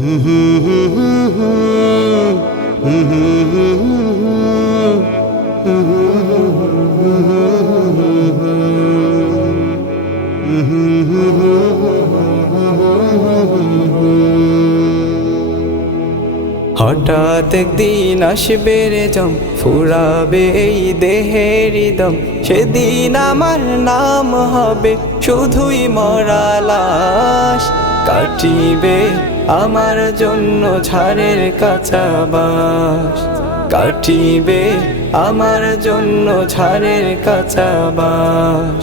হঠাৎ একদিন আসবে রে জম, ফুরাবে এই দেহের দম। সেদিন আমার নাম হবে শুধুই মরা লাশ। কাটিবে আমার জন্য ঝাড়ের কাঁচা বাঁশ, কাটিবে আমার জন্য ঝাড়ের কাঁচা বাঁশ।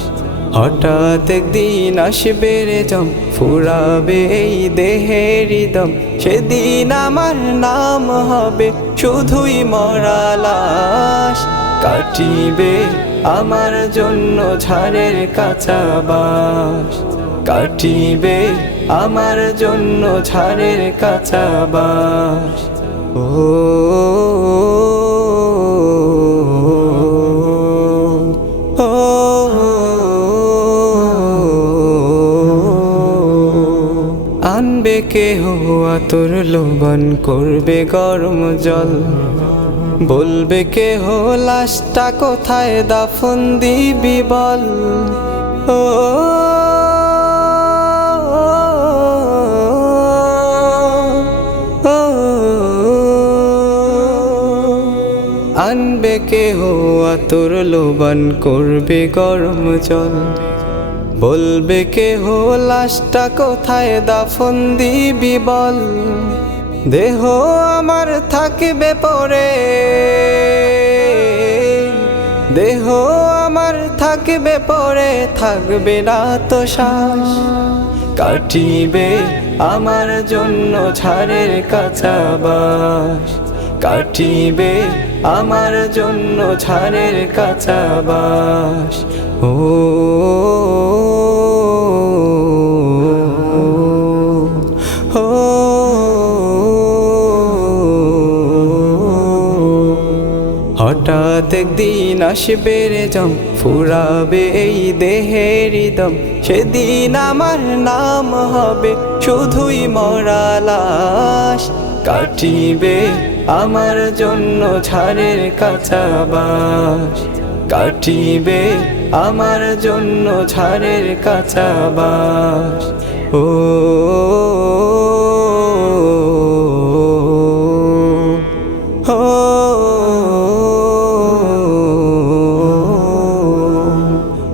হঠাৎ একদিন আসবে রে জম, ফুরাবে এই দেহের দম। সেদিন আমার নাম হবে শুধুই মরা লাশ। কাটিবে আমার জন্য ঝাড়ের কাঁচা বাঁশ, কাটিবে আমার জন্য ঝাড়ের কাঁচা বাঁশ। ও আনবে কেহ আতর লোভন, করবে গরম জল। বলবে কেহ লাশটা কোথায় দাফন দিবি বল। ও আনবে কেহ আতর লোভন, করবে গরম জল। বলবে কেহ লাশটা কোথায় দাফন দিবি বল। দেহ আমার থাকবে পরে, দেহ আমার থাকবে পরে, থাকবে না তো শ্বাস। কাটিবে আমার জন্য ঝাড়ের কাঁচা বাঁশ, কাটিবে আমার জন্য ঝাড়ের কাঁচা বাঁশ। ও হঠাৎ একদিন আসবে রে জম, ফুরাবে এই দেহের দম। সেদিন আমার নাম হবে শুধুই মরা লাশ। কাটিবে আমার জন্য ঝাড়ের কাঁচা বাঁশ, কাটিবে আমার জন্য ঝাড়ের কাঁচা বাঁশ। ও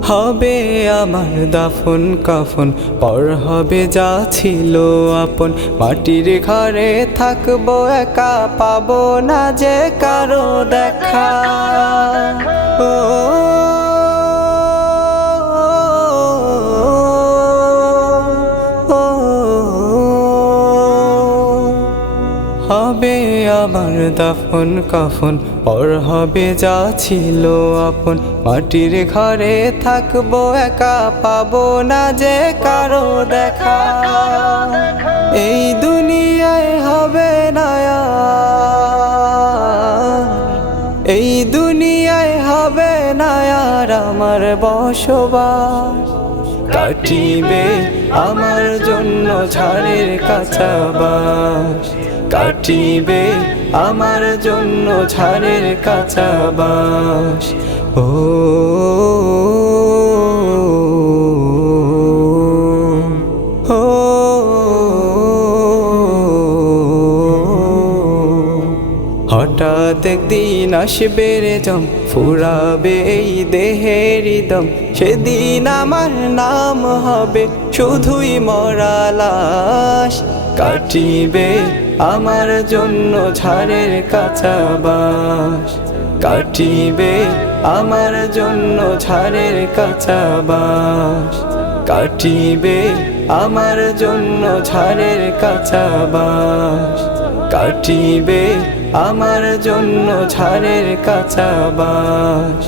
হবে আমার দাফন কাফন, পর হবে যা ছিল আপন। মাটির ঘরে থাকবো একা, পাবো না যে কারো দেখা। ও হবে আমার দাফন কাফন, পর হবে যা ছিল আপন। মাটির ঘরে থাকবো একা, পাবো না যে কারো দেখা। এই দুনিয়ায় হবে না আর, এই দুনিয়ায় হবে না আর আমার বসবাস। কাটিবে আমার জন্য ঝাড়ের কাঁচা বাঁশ, কাটিবে আমার জন্য ঝাড়ের কাঁচা বাঁশ। ও হঠাৎ একদিন আসবে রে জম, ফুরাবে এই দেহের দম। সেদিন আমার নাম হবে শুধুই মরা লাশ। কাটিবে আমার জন্য ঝাড়ের কাঁচা বাঁশ, কাটিবে আমার জন্য ঝাড়ের কাঁচা বাঁশ, কাটিবে আমার জন্য ঝাড়ের কাঁচা বাঁশ, কাটিবে আমার জন্য ঝাড়ের কাঁচা বাঁশ।